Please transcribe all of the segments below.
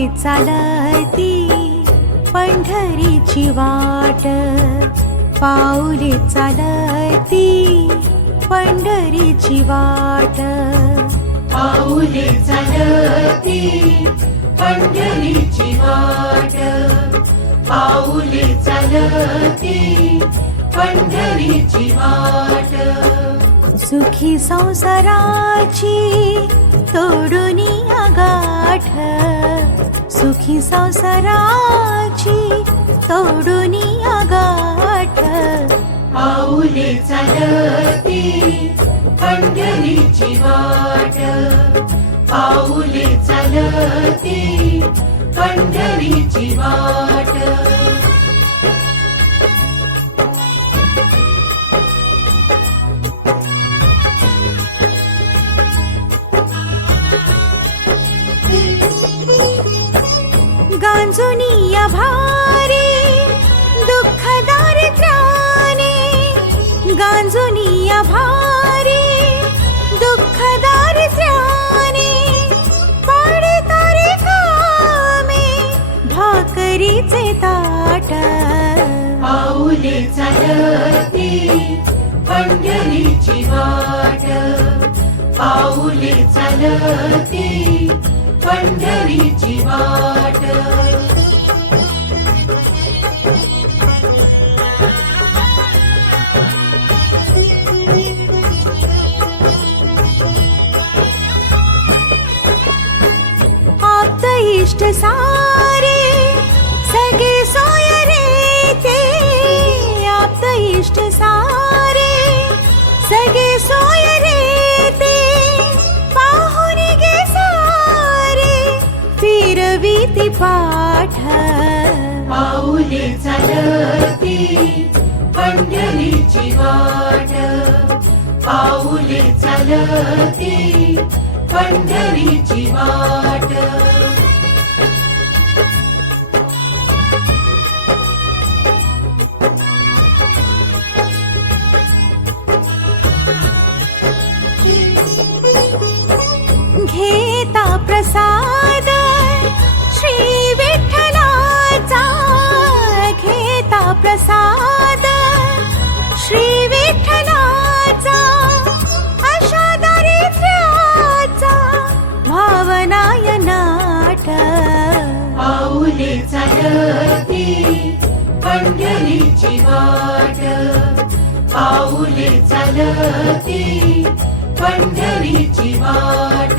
पाऊले चालती पंढरीची वाट, पाऊले चालती पंढरीची वाट, पाऊले चालती पंढरीची वाट, पाऊले चालती पंढरीची वाट. सुखी संसाराची तोडून गाठ, सुखी संसाराची तोडून गाठ, पाऊले चालती पंढरीची वाट, पाऊले चालती पंढरीची वाट. गांजोनिया भारी दुःख दारिद्र्याने, गांजोनिया भारी दुःख दारिद्र्याने, पाडे तारे कामे भाकरीचे ताट, पाऊले चालती पंढरीची वाट, पाऊले चालती पंढरीची वाट. आप्त इष्ट सारे सगळे सोय रे ते, आप्त इष्ट सारे सगळे सोय रे ते, पाहून गे सारे फिरवीती पाठ, पाऊले चालती पंढरीची वाट, पाऊले चालती पंढरीची वाट. घेता प्रसाद श्री विठ्ठलाचा, घेता प्रसाद श्री विठ्ठलाचा, अशा दारिद्र्याचा भावनाय नाट, पाऊले चालती पंढरीची वाट, पाऊले चालती पंढरीची वाट.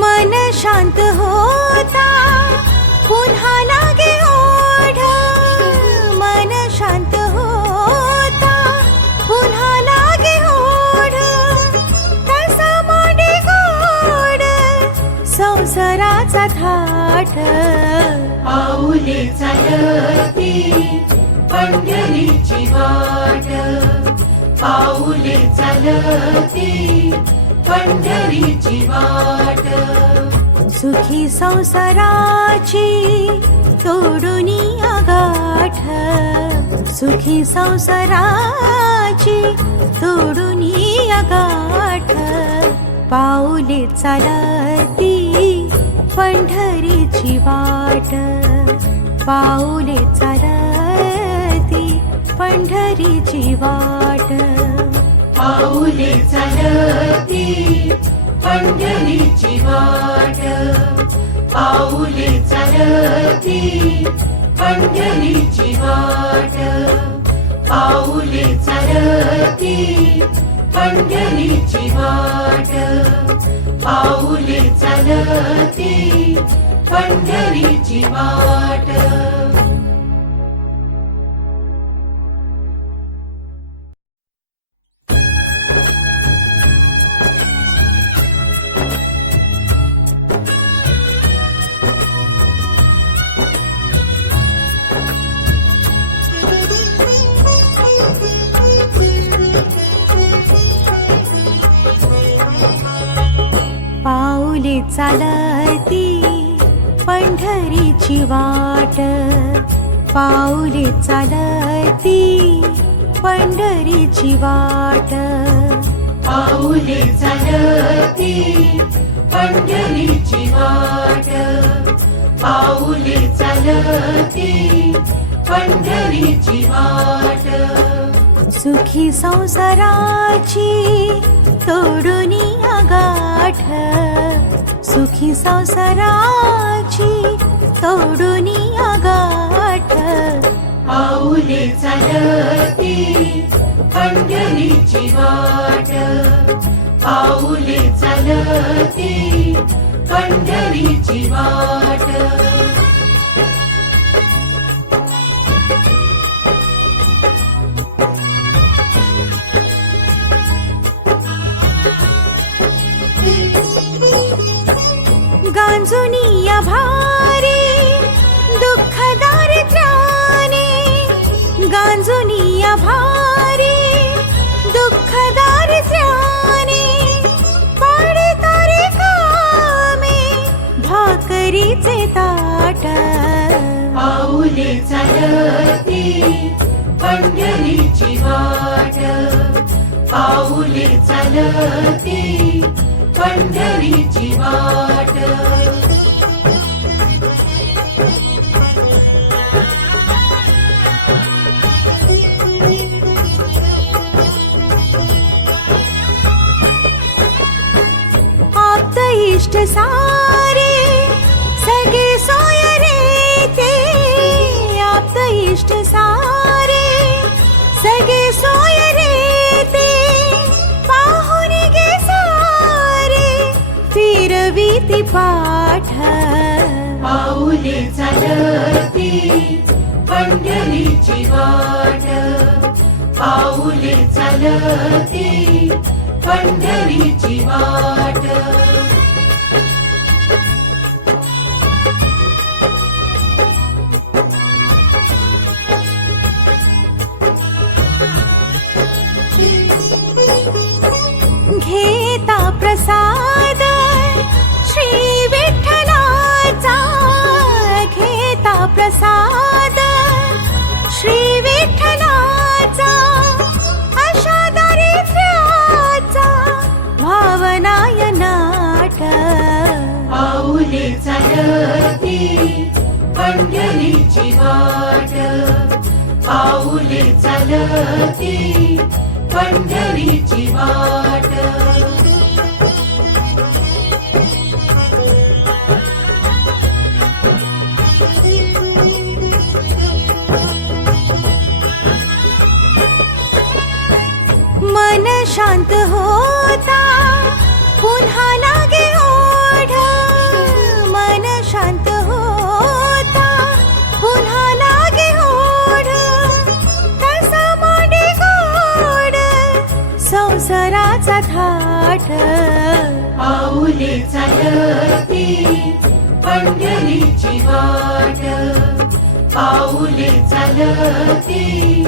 मन शांत होता पुन्हा लागे ओढ, मन शांत होता पुन्हा लागे ओढ, तसा मांडे गोड संसाराचा थाट, पाऊले चालती पंढरीची वाट, पाऊले चालती पंढरीची वाट. सुखी संसाराची तोडून गाठ, सुखी संसाराची तोडून गाठ, पाऊले चालती पंढरीची वाट, पाऊले चालती पंढरीची वाट, पाऊले चालती पंढरीची वाट, पाऊले चालती पंढरीची वाट, पाऊले चालती पंढरीची वाट, पाऊले चालती पंढरीची वाट. चालती पंढरीची वाट, पाऊले चालती पंढरीची वाट. पाऊले चालती पंढरीची वाट. पाऊले चालती पंढरीची वाट. सुखी संसाराची तोडूनी गाठ. सुखी संसाराची तोडूनी गाठ. पाऊले चालती पंढरीची वाट. पाऊले चालती पंढरीची वाट. गांजुनिया भारी दुःख दारिद्र्याने. गांजुनिया भारी दुःख दारिद्र्याने. पडतारे कामे भाकरीचे ताट. पाऊले चालती पंढरीची वाट. पाऊले चालती पंढरीची वाट. आप्त इष्ट सारे सगळे सोय रे ते. आप्त इष्ट सारे सगळे सोय रे ते. पाहुन गे सारे फिरवीती पाठ. पाऊले चालती पंढरीची वाट. पाऊले चालती पंढरीची वाट. घेता प्रसाद श्री विठ्ठलाचा. घेता प्रसाद श्री विठ्ठलाचा. अशा दारिद्र्याचा भावनाय नाट. पाऊले चालती पंढरीची वाट. पाऊले चालती पंढरीची वाट. मन शांत होता पुन्हा लागे ओढ. मन शांत होता पुन्हा लागे ओढ. तसा मांडे गोड संसाराचा थाट. पाऊले चालती पंढरीची वाट. पाऊले चालती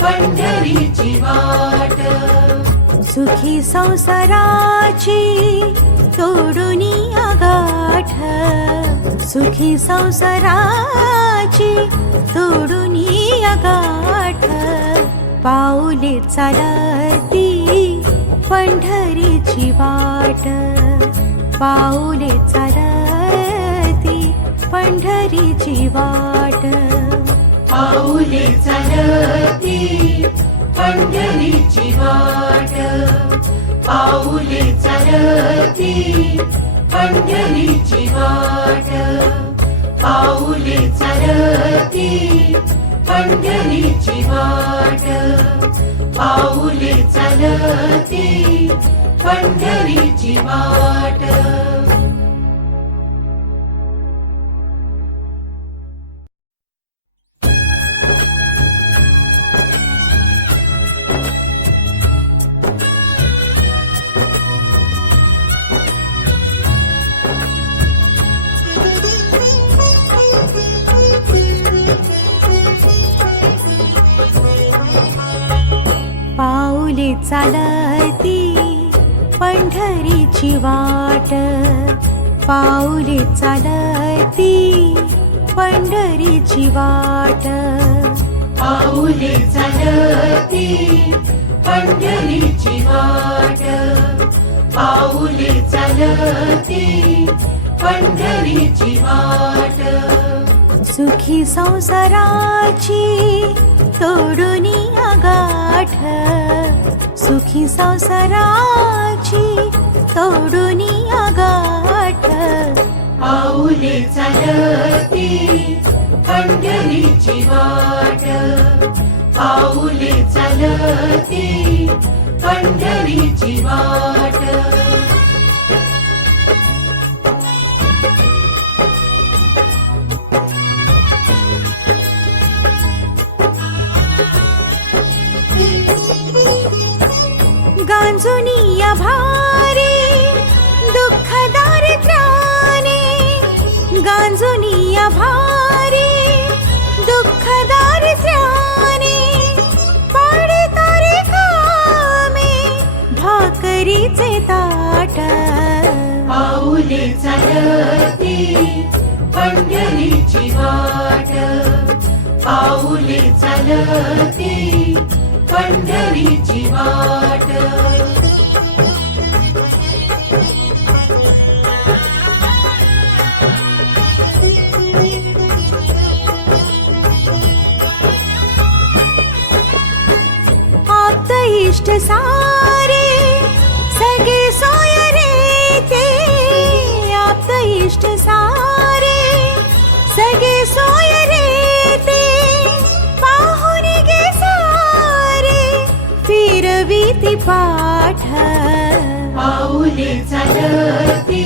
पंढरीची वाट. सुखी संसाराची तोडूनी गाठ. सुखी संसाराची तोडूनी गाठ. पाऊले चालती पंढरीची वाट. पाऊले चालती पंढरीची वाट. पाऊले चालती पंढरीची वाट. पाऊले चालती पंढरीची वाट. पाऊले चालती पंढरीची वाट. पाऊले चालती पंढरीची वाट. पाऊले चालती पंढरीची वाट. पाऊले चालती पंढरीची वाट. पाऊले चालती पंढरीची वाट. पाऊले चालती पंढरीची वाट. सुखी संसाराची तोडूनी गाठ. सुखी संसाराची तोडूनी गाठ. पाऊले चालती पंढरीची वाट. पाऊले चालती पंढरीची वाट. गांजुनिया भारी दुःख दारिद्र्याने. गांजुनिया भारी दुःख दारिद्र्याने. पाडे तारे कामे भाकरीचे ताट. पाऊले चालती पंढरीची वाट. पाऊले चालती पंढरीची वाट. आप्त इष्ट सारे सगळे सोय रे ते. आप्त इष्ट सारे सगळे सोय रे ते. पाहुन गे सारे फिरवीती पाठ. पाऊले चालती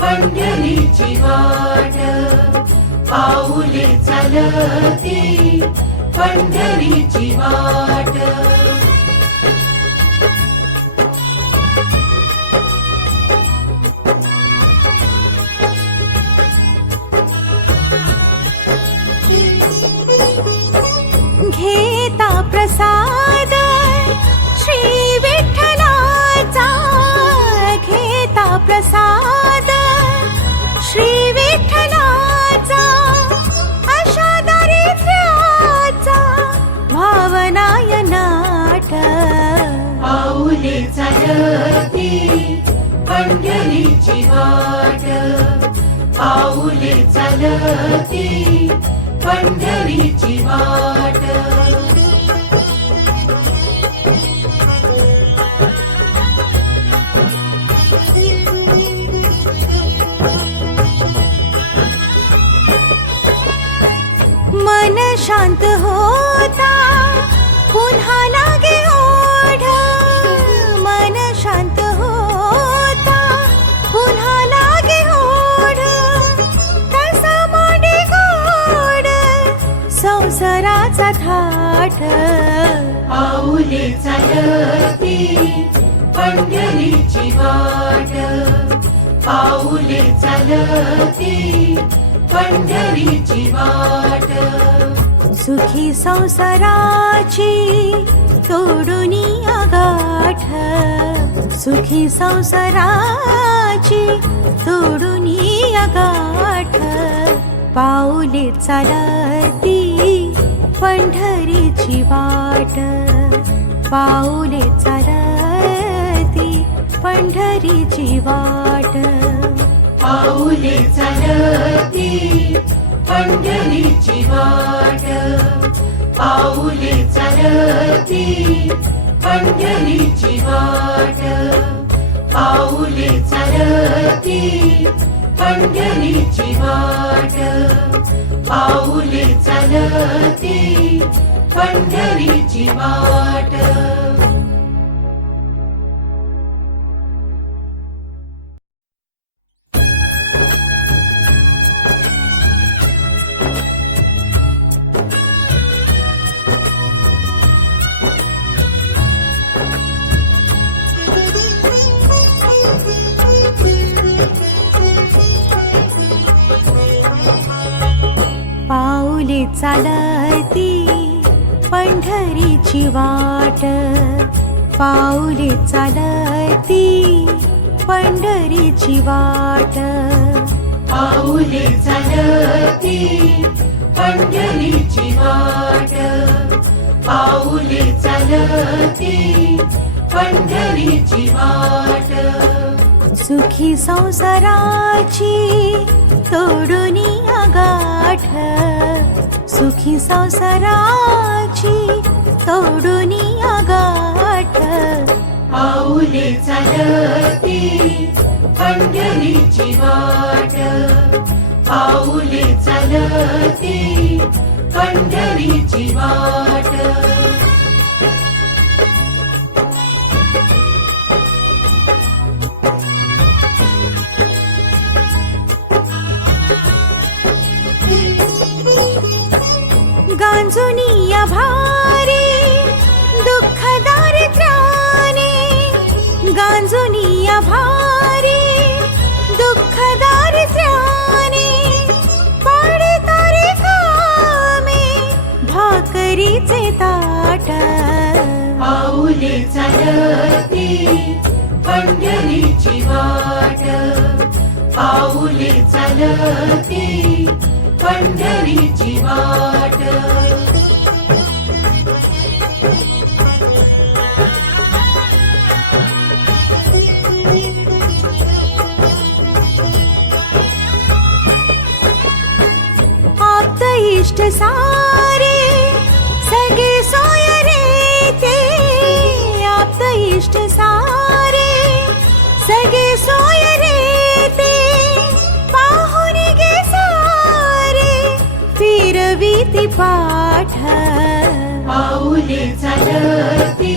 पंढरीची वाट. पाऊले चालती पंढरीची वाट. घेता प्रसाद श्री विठ्ठलाचा. घेता प्रसाद श्री विठ्ठलाचा. अशा दारिद्र्याचा भावनाय नाट. पाऊले चालती पंढरीची वाट. पाऊले चालती पंढरीची वाट. मन शांत होता पुन्हा लागे ओढ. मन शांत होता पुन्हा लागे ओढ. तसा मांडे गोड संसाराचा थाट. पाऊले चालती पंढरीची वाट. पाऊले चालती पंढरीची वाट. सुखी संसाराची तोडूनी गाठ. सुखी संसाराची तोडूनी गाठ. पाऊले चालती पंढरीची वाट. पाऊले चालती पंढरीची वाट. पाऊले चालती पंढरीची वाट. पाऊले चालती पंढरीची वाट. पाऊले चालती पंढरीची वाट. पाऊले चालती पंढरीची वाट. पाऊले चालती पंढरीची वाट. पाऊले चालती पंढरीची वाट. पाऊले चालती पंढरीची वाट, पाऊले चालती पंढरीची वाट. सुखी संसाराची तोडून गाठ, सुखी संसाराची तोडून गाठ. पाऊले चालती पंढरीची वाट, पाऊले चालती पंढरीची वाट. गांजोनिया भारी दुःख दारिद्र्याने, गांजोनिया भारी दुःख दारिद्र्याने. पाडे तारे कामे भाकरीचे ताट, पाऊले चालती पंढरीची वाट, पाऊले चालती पंढरीची वाट. आप्त इष्ट सारे सगळे सोय रे ते, आप्त इष्ट सारे सगळे सोय रे ते. पाहुन गे सारे फिरवीती पाठ, पाऊले चालती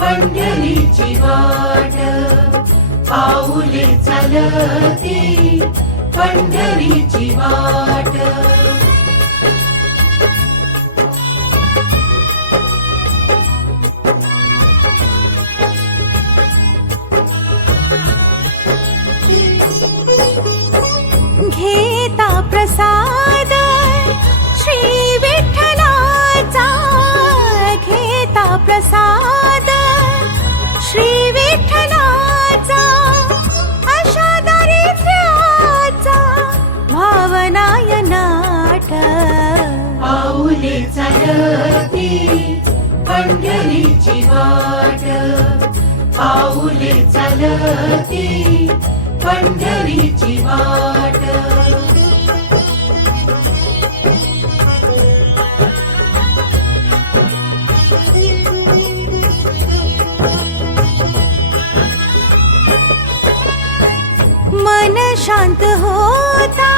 पंढरीची वाट, पाऊले चालती पंढरीची वाट. घेता प्रसाद श्री विठ्ठलाचा, घेता प्रसाद श्री विठ्ठलाचा. अशा दारिद्र्याचा भावनाय नाट, पाऊले चालती पंढरीची वाट, पाऊले चालती पंढरीची वाट. मन शांत होता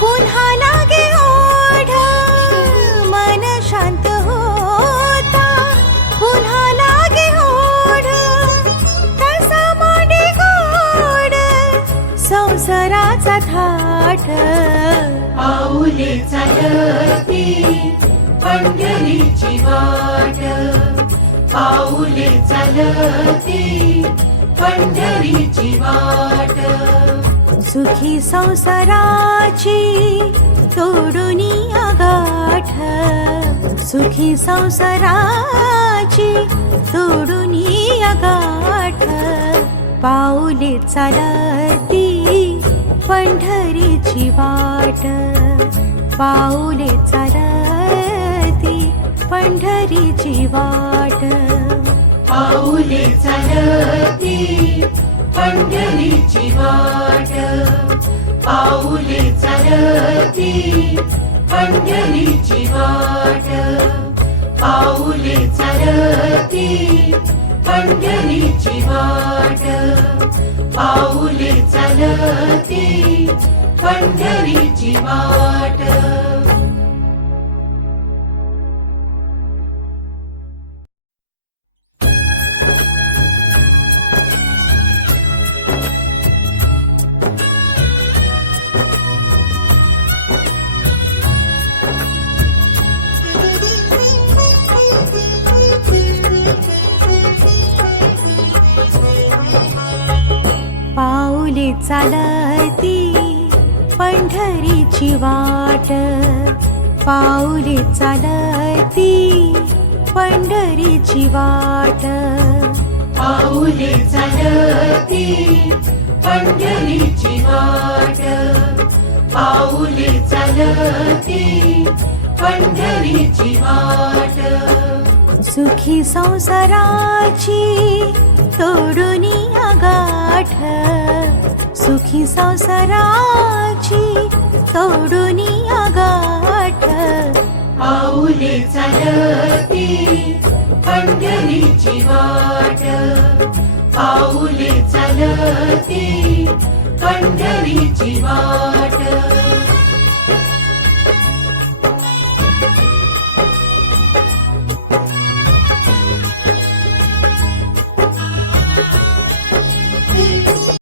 पुन्हा लागे ओढ, मन शांत होता पुन्हा लागे ओढ. तसा मांडे गोड संसाराचा थाट, पाऊले चालती पंढरीची वाट, पाऊले चालती पंढरीची वाट. सुखी संसाराची तोडून गाठ, सुखी संसाराची तोडून गाठ. पाऊले चालती पंढरीची वाट, पाऊले चालती पंढरीची वाट. पाऊले चालती पंढरीची वाट, पाऊले चालती पंढरीची वाट, पाऊले चालती पंढरीची वाट, पाऊले चालती पंढरीची वाट. पाऊले चालती पंढरीची वाट, पाऊले चालती पंढरीची वाट. पाऊले चालती पंढरीची वाट, पाऊले चालती पंढरीची वाट. सुखी संसाराची तोडून गाठ, सुखी संसाराची तोडून गाठ. पाऊले चालती पंढरीची वाट, पाऊले चालती पंढरीची वाट.